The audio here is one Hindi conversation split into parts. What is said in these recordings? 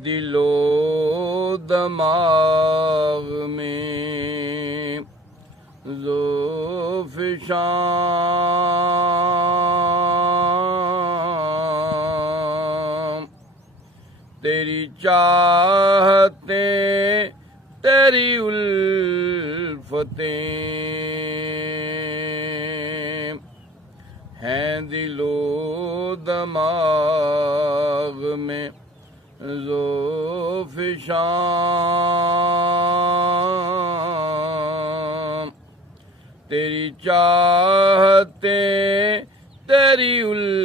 दिलो दमाग में ज़ुल्फ़-ए-शाम, तेरी चाहतें तेरी उल्फ़तें हैं दिलो दमाग में ज़ुल्फ़-ए-शाम, तेरी चाहतें तेरी उल्फ़तें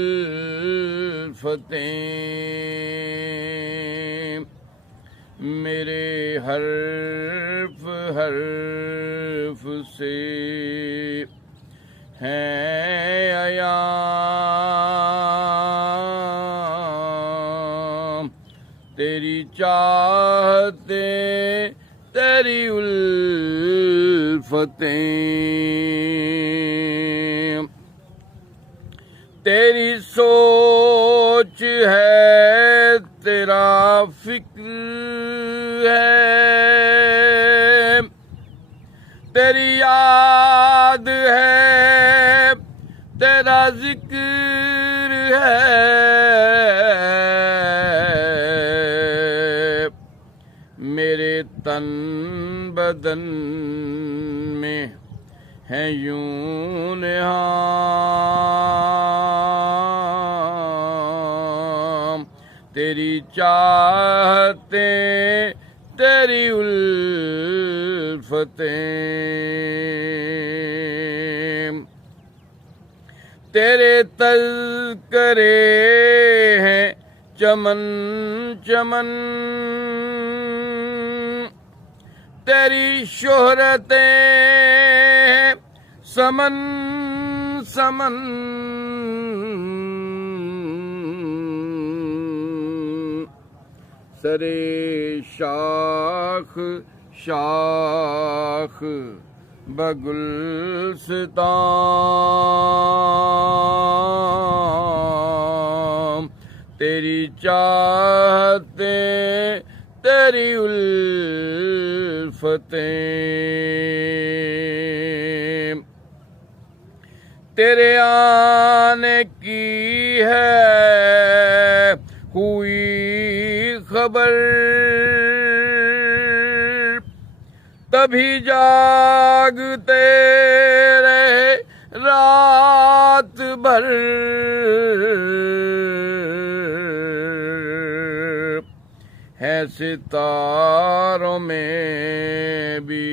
मेरे हर्फ हर्फ से हैं अया, तेरी चाहतें तेरी उल्फ़तें, तेरी सोच है तेरा फ़िक्र है, तेरी याद है तेरा ज़िक्र है, मेरे तन बदन में है यूं निहाम, तेरी चाहतें तेरी उल्फ़तें, तेरे तज़किरे हैं चमन चमन, तेरी शोहरतें समन समन, सरे शाख शाख बगुलस्तां, तेरी चाहतें तेरी उल्फ़तें, तेरे आने की है हुई खबर, तभी जागते रहे रात भर, है सितारों में भी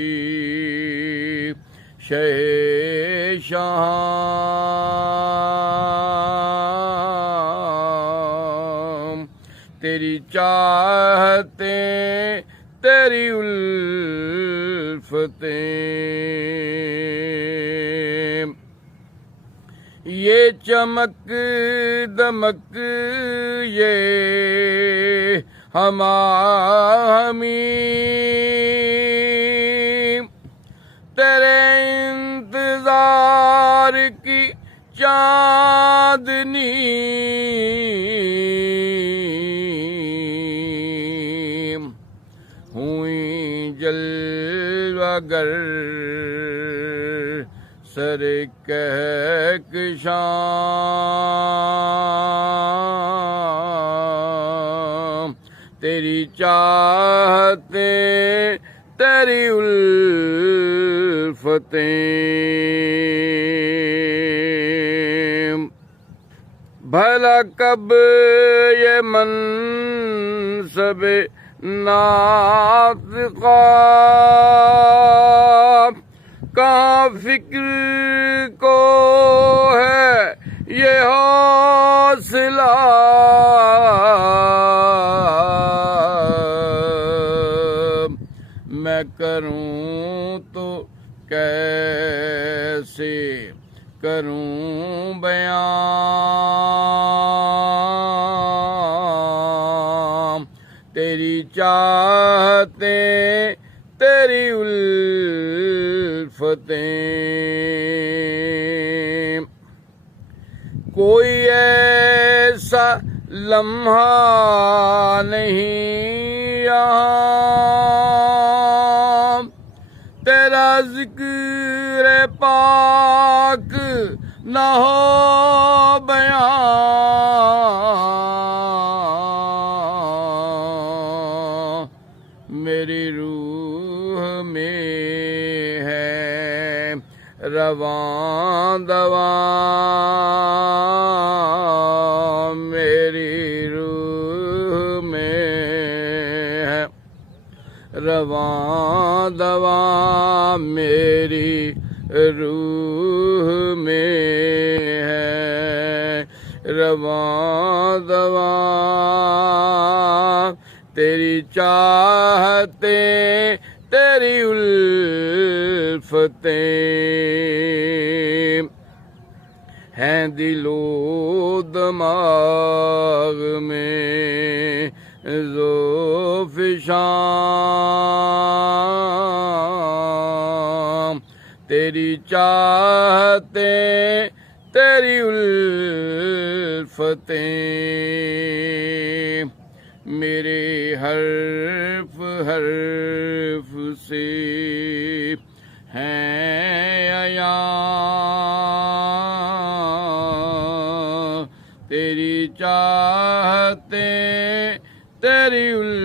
शहेशाम, तेरी चाहतें तेरी उल्फ़तें, ये चमक दमक ये हमाहमी, तेरे इंतज़ार की चाँदनी, हुई जलवागर सरे कहकशां, तेरी चाहतें तेरी उल्फ़तें, भला कब ये मनसबे नातिक़ा, कहाँ फ़िक्र को है ये हौसला, मैं करूँ तो कैसे करूँ बयां, तेरी चाहतें तेरी उल्फ़तें, कोई ऐसा लम्हा नहीं यहाँ। तेरा जिक्र पाक न हो बयां, मेरी रूह में है रवां दवां, मेरी रूह में है रवां दवां, मेरी रूह में है रवां दवां। तेरी चाहतें तेरी उल्फतें हैं दिलो दिमाग में ज़ोफ़िशां। तेरी चाहतें तेरी उल्फतें मेरे हर्फ हर्फ से हैं अयां। तेरी चाहतें तेरी उल्फतें